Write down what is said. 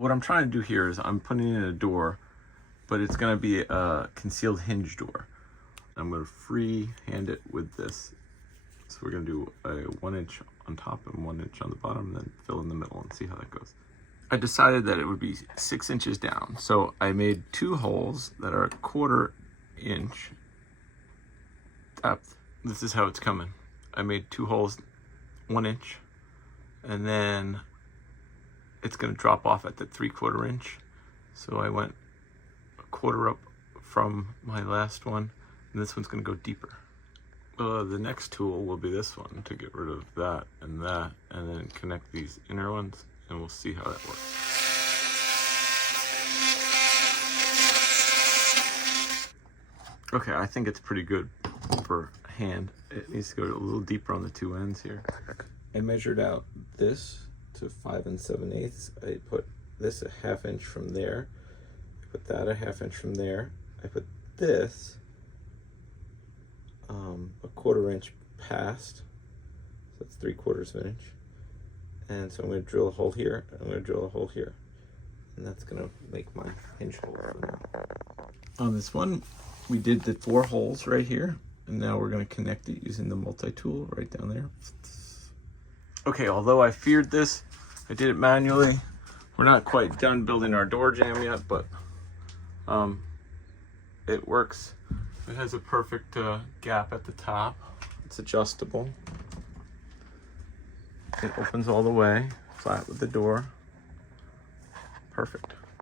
What I'm trying to do here is I'm putting in a door, but it's gonna be a concealed hinge door. I'm gonna free hand it with this. So we're gonna do a 1 inch on top and 1 inch on the bottom, and then fill in the middle and see how that goes. I decided that it would be 6 inches down. So I made 2 holes that are 1/4 inch depth. This is how it's coming. I made 2 holes 1 inch, and then it's gonna drop off at the 3/4 inch. So I went 1/4 up from my last one, and this one's gonna go deeper. The next tool will be this one to get rid of that, and then connect these inner ones, and we'll see how that works. Okay, I think it's pretty good for hand. It needs to go a little deeper on the 2 ends here. I measured out this to 5 7/8. I put this 1/2 inch from there. I put that 1/2 inch from there. I put this 1/4 inch past, so that's 3/4 inch. And so I'm going to drill a hole here, and I'm going to drill a hole here, and that's going to make my hinge hole for now. On this one, we did the 4 holes right here, and now we're going to connect it using the multi-tool right down there. Okay, although I feared this, I did it manually. We're not quite done building our door jamb yet, but it works. It has a perfect gap at the top. It's adjustable. It opens all the way, flat with the door. Perfect.